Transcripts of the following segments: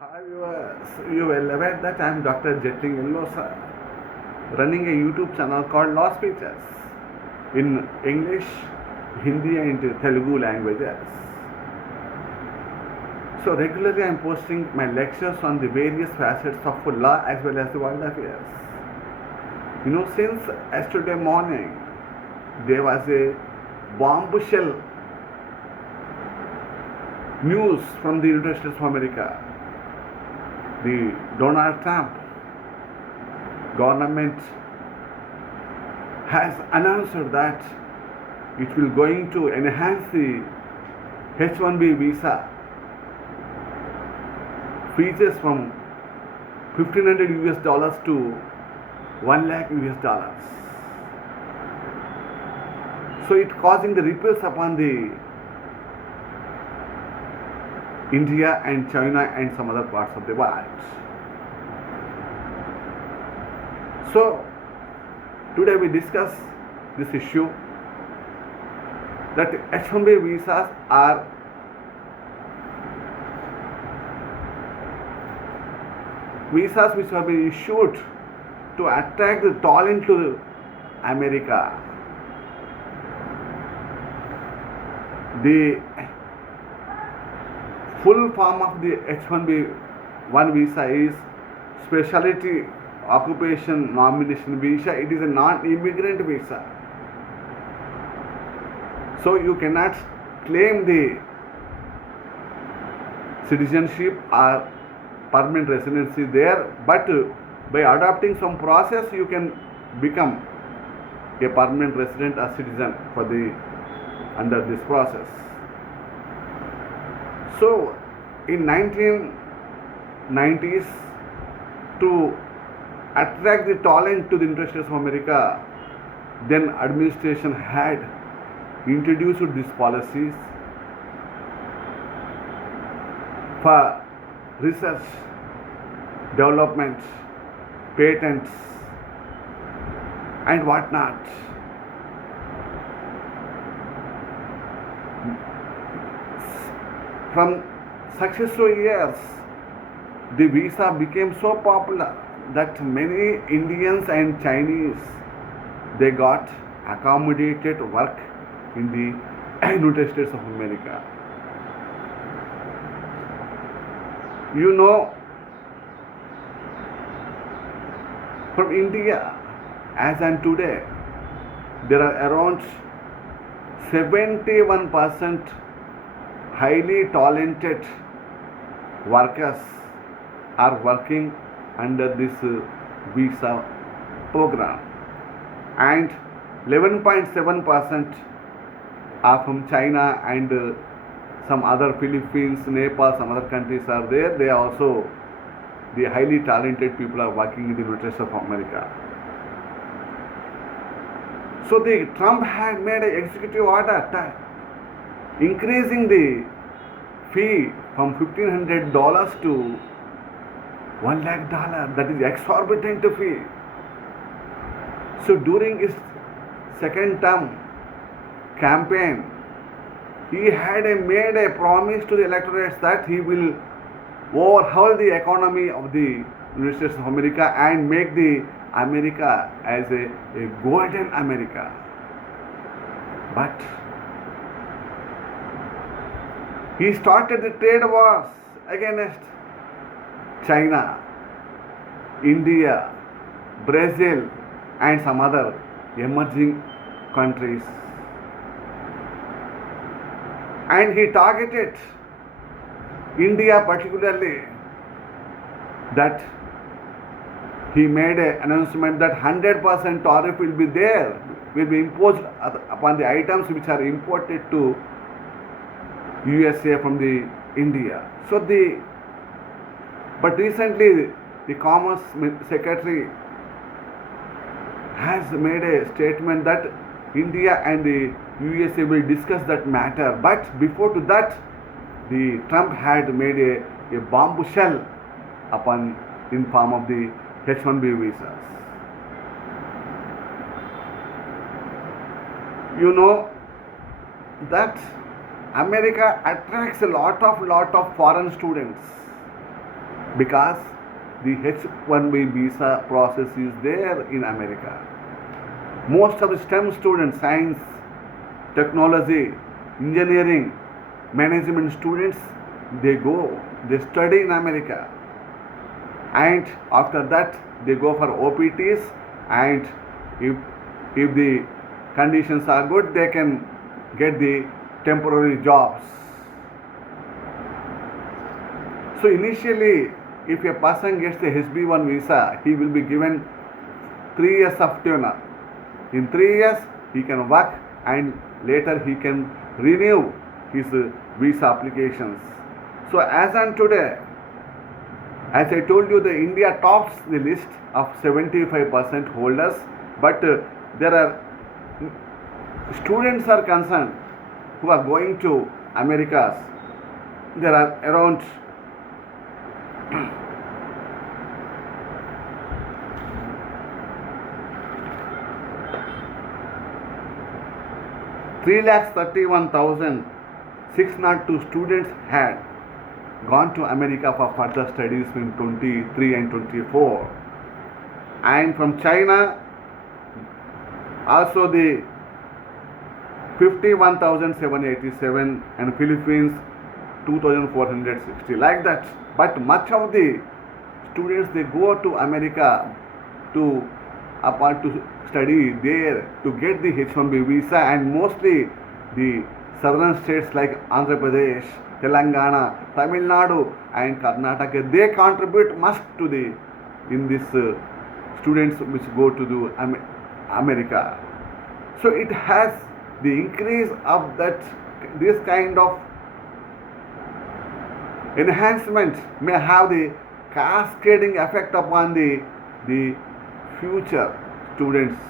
Hi viewers, you well aware that I am Dr. Jetting Illosa, running a YouTube channel called Law Speeches in English, Hindi and Telugu languages. So regularly I am posting my lectures on the various facets of law as well as the world affairs. Since yesterday morning there was a bombshell news from the United States of America. The Donald Trump government has announced that it will going to enhance the H1B Visa features from $1,500 to $1 lakh. So it causing the ripples upon the India and China and some other parts of the world. So today we discuss this issue that H1B visas are visas which have been issued to attract the talent to America. The full form of the H1B1 visa is Specialty Occupation Nomination Visa. It is a non-immigrant visa. So you cannot claim the citizenship or permanent residency there, but by adopting some process you can become a permanent resident or citizen for the under this process. So in 1990s, to attract the talent to the United States of America, then administration had introduced these policies for research, development, patents and whatnot. From successive years, the visa became so popular that many Indians and Chinese, they got accommodated work in the United States of America. From India, as and today, there are around 71% highly talented workers are working under this visa program, and 11.7% are from China and some other Philippines, Nepal, some other countries are there. They are also the highly talented people are working in the United States of America. So the Trump had made an executive order increasing the fee from $1,500 to $1 lakh. That is exorbitant fee. So during his second term campaign, he had made a promise to the electorates that he will overhaul the economy of the United States of America and make the America as a golden America. But he started the trade wars against China, India, Brazil and some other emerging countries. And he targeted India particularly, that he made an announcement that 100% tariff will be there, will be imposed upon the items which are imported to USA from the India. But recently the Commerce Secretary has made a statement that India and the USA will discuss that matter. But before to that, the Trump had made a bombshell in form of the H1B visas. You know that America attracts a lot of foreign students. because the H1B visa process is there in America. Most of the STEM students, science, technology, engineering, management students, they study in America, and after that they go for OPTs, and if the conditions are good, they can get the temporary jobs. So initially, if a person gets the HB1 visa, he will be given 3 years of tenure. In 3 years, he can work, and later he can renew his visa applications. So as on today, as I told you, the India tops the list of 75% holders, but there are students are concerned who are going to Americas. There are around 3,31,602 students had gone to America for further studies in 23 and 24. And from China, also the 51,787, and Philippines 2,460, like that. But much of the students, they go to America to study there to get the H1B visa, and mostly the southern states like Andhra Pradesh, Telangana, Tamil Nadu and Karnataka, they contribute much to the students which go to the America. So it has the increase of this kind of enhancement may have the cascading effect upon the future students,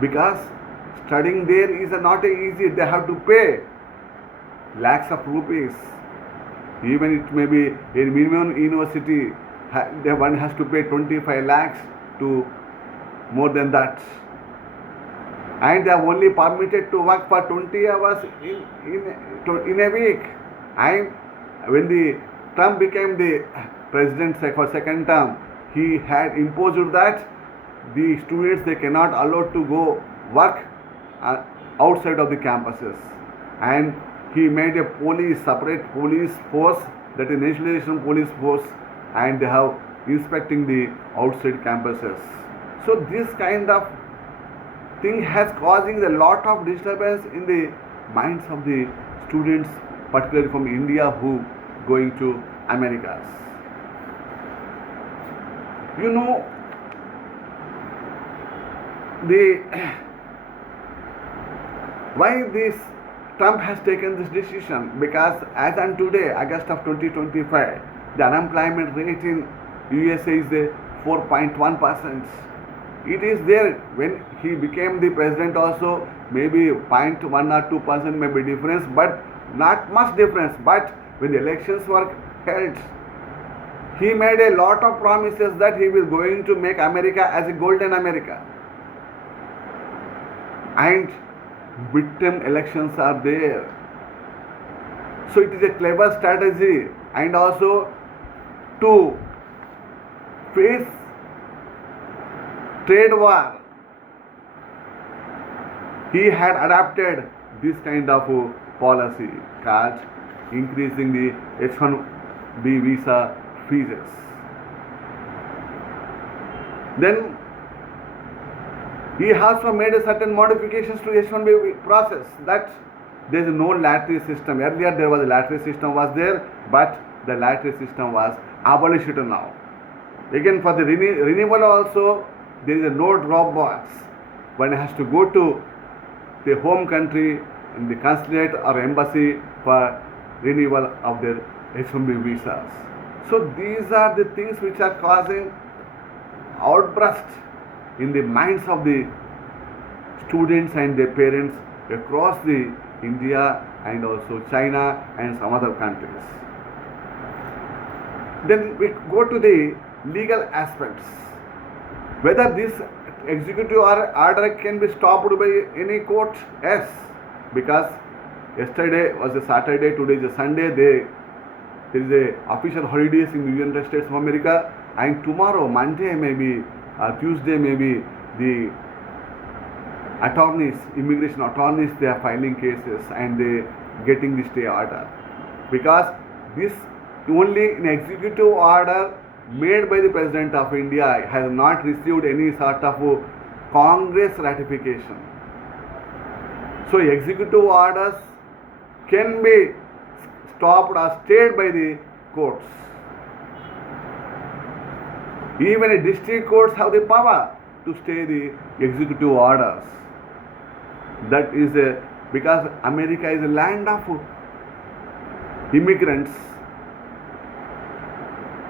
because studying there is not easy. They have to pay lakhs of rupees. Even it may be in minimum university, one has to pay 25 lakhs to more than that, and they are only permitted to work for 20 hours in a week. And when the Trump became the president for second term, he had imposed that the students, they cannot allowed to go work outside of the campuses, and he made a separate police force, that is nationalization police force, and they have inspecting the outside campuses. So this kind of thing has causing a lot of disturbance in the minds of the students, particularly from India, who going to Americas. You know, why this Trump has taken this decision? Because as on today, August of 2025, the unemployment rate in USA is 4.1%. It is there when he became the president also, maybe 0.1 or 2% may be difference, but not much difference. But when the elections were held, he made a lot of promises that he will going to make America as a golden America. And midterm elections are there. So it is a clever strategy, and also to face trade war, he had adopted this kind of policy called increasing the H1B visa fees. Then he also made a certain modifications to H1B process, that there is no lottery system. Earlier there was a lottery system was there, but the lottery system was abolished now. Again, for the renewal also, there is a no drop box. One has to go to the home country in the consulate or embassy for renewal of their H1B visas. So these are the things which are causing outburst in the minds of the students and their parents across the India and also China and some other countries. Then we go to the legal aspects. Whether this executive order can be stopped by any court? Yes, because yesterday was a Saturday, today is a Sunday. there is a official holidays in the United States of America, and tomorrow, Monday maybe, Tuesday maybe, the attorneys, immigration attorneys, they are filing cases and they getting the stay order, because this only an executive order made by the President of India has not received any sort of Congress ratification. So executive orders can be stopped or stayed by the courts. Even district courts have the power to stay the executive orders. That is because America is a land of immigrants.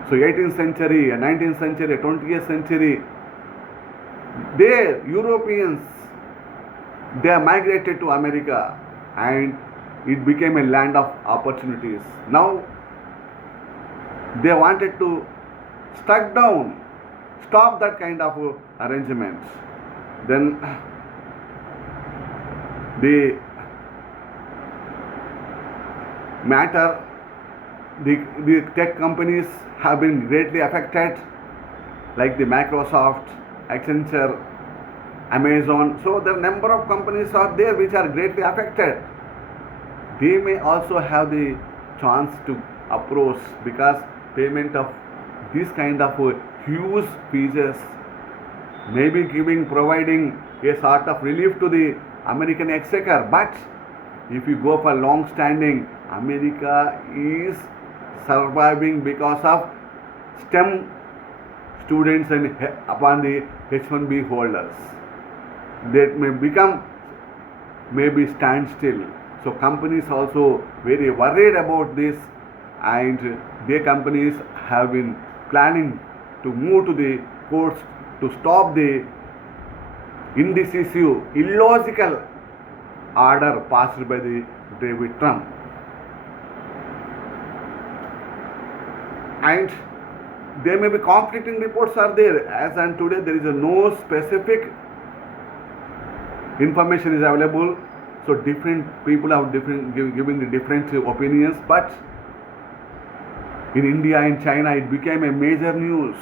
So 18th century, 19th century, 20th century, they Europeans, they migrated to America and it became a land of opportunities. Now they wanted to stop that kind of arrangements. Then the matter, the tech companies have been greatly affected, like the Microsoft, Accenture, Amazon. So the number of companies are there which are greatly affected. They may also have the chance to approach, because payment of this kind of huge fees may be providing a sort of relief to the American exchequer. But if you go for long standing, America is surviving because of STEM students and upon the H1B holders. That may become maybe standstill. So companies also very worried about this, and their companies have been planning to move to the courts to stop the indecisive, illogical order passed by the David Trump. And there may be conflicting reports are there. As on today, there is no specific information is available. So different people are giving the different opinions. But in India and China, it became a major news.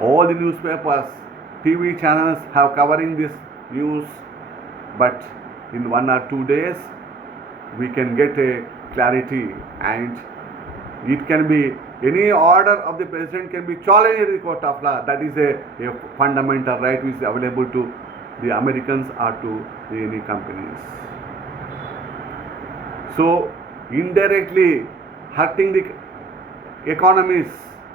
All the newspapers, TV channels have covering this news. But in 1 or 2 days, we can get a clarity, and it can be any order of the president can be challenged in the court of law. That is a fundamental right which is available to the Americans or to any companies. So indirectly hurting the economies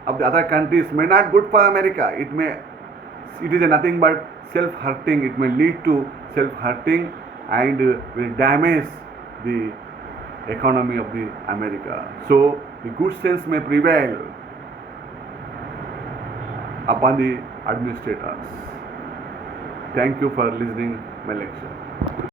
of the other countries may not good for America. It is nothing but self-hurting. It may lead to self-hurting and will damage the economy of the America. So the good sense may prevail upon the administrators. Thank you for listening my lecture.